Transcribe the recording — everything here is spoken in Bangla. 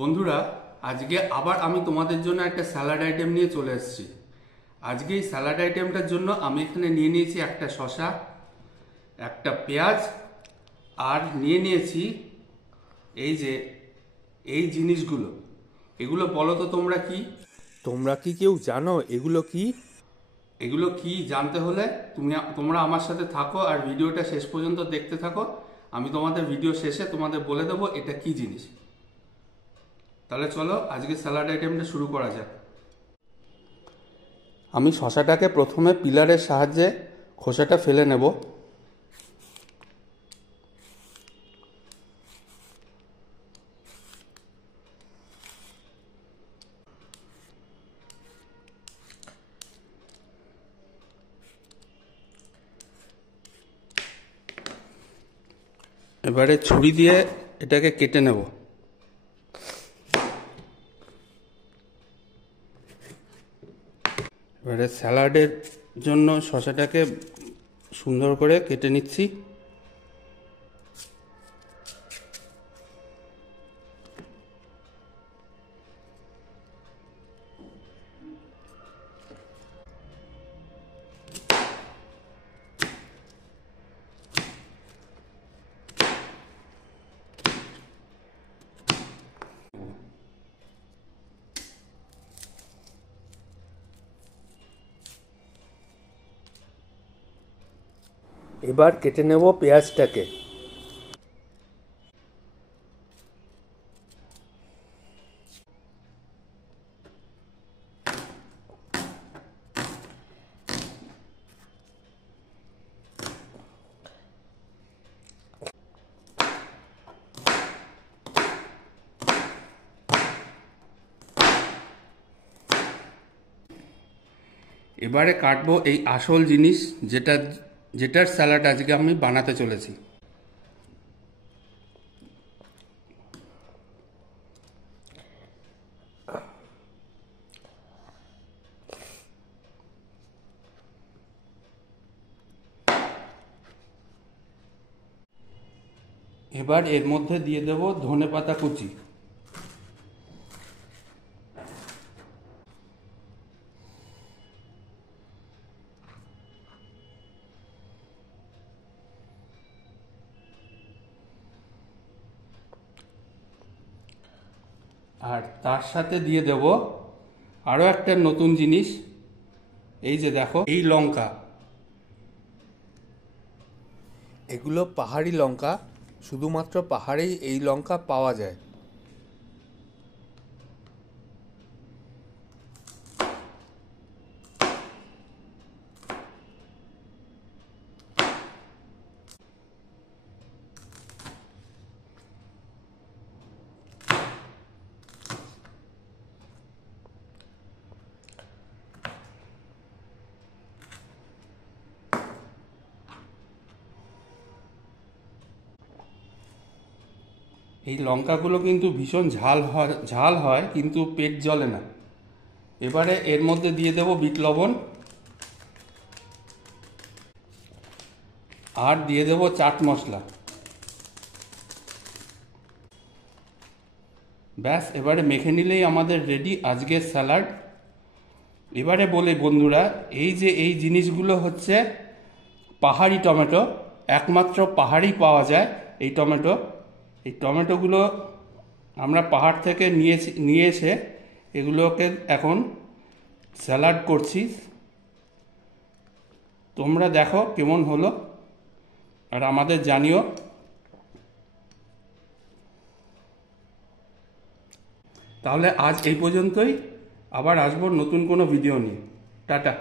বন্ধুরা, আজকে আবার আমি তোমাদের জন্য একটা স্যালাড আইটেম নিয়ে চলে এসেছি। আজকে এই স্যালাড আইটেমটার জন্য আমি এখানে নিয়ে নিয়েছি একটা শসা, একটা পেঁয়াজ, আর নিয়ে নিয়েছি এই জিনিসগুলো। এগুলো বলো তো তোমরা কি? তোমরা কি কেউ জানো এগুলো কি? এগুলো কি জানতে হলে তোমরা আমার সাথে থাকো আর ভিডিওটা শেষ পর্যন্ত দেখতে থাকো। আমি তোমাদের ভিডিও শেষে তোমাদের বলে দেবো এটা কি জিনিস। তাহলে চলো আজকে স্যালাড আইটেমটা শুরু করা যাক। আমি শসাটাকে প্রথমে পিলারের সাহায্যে খোসাটা ফেলে নেব। এবারে ছুরি দিয়ে এটাকে কেটে নেব। এবারে স্যালাডের জন্য শসাটাকে সুন্দর করে কেটে নিচ্ছি। এবার কেটে নেব পেঁয়াজটাকে। এবারে কাটবো এই আসল জিনিস, যেটার স্যালাড আজকে আমি বানাতে চলেছি। এবার এর মধ্যে দিয়ে দেব ধনেপাতা কুচি। আর তার সাথে দিয়ে দেব আরও একটা নতুন জিনিস। এই যে দেখো, এই লঙ্কা। এগুলো পাহাড়ি লঙ্কা, শুধুমাত্র পাহাড়েই এই লঙ্কা পাওয়া যায়। এই লঙ্কাগুলো কিন্তু ভীষণ ঝাল হয়, কিন্তু পেট জ্বলে না। এবারে এর মধ্যে দিয়ে দেব বিট লবণ, আর দিয়ে দেব চাট মশলা। ব্যাস, এবারে মেখে নিলেই আমাদের রেডি আজকের স্যালাড। এবারে বলি বন্ধুরা, এই জিনিসগুলো হচ্ছে পাহাড়ি টমেটো, একমাত্র পাহাড়েই পাওয়া যায় এই টমেটো। এই টমেটোগুলো আমরা পাহাড় থেকে নিয়ে এসে এগুলোকে এখন স্যালাড করছি। তোমরা দেখো কেমন হলো আর আমাদের জানিও। তাহলে আজ এই পর্যন্তই, আবার আসবো নতুন কোনো ভিডিও নিয়ে। টাটা।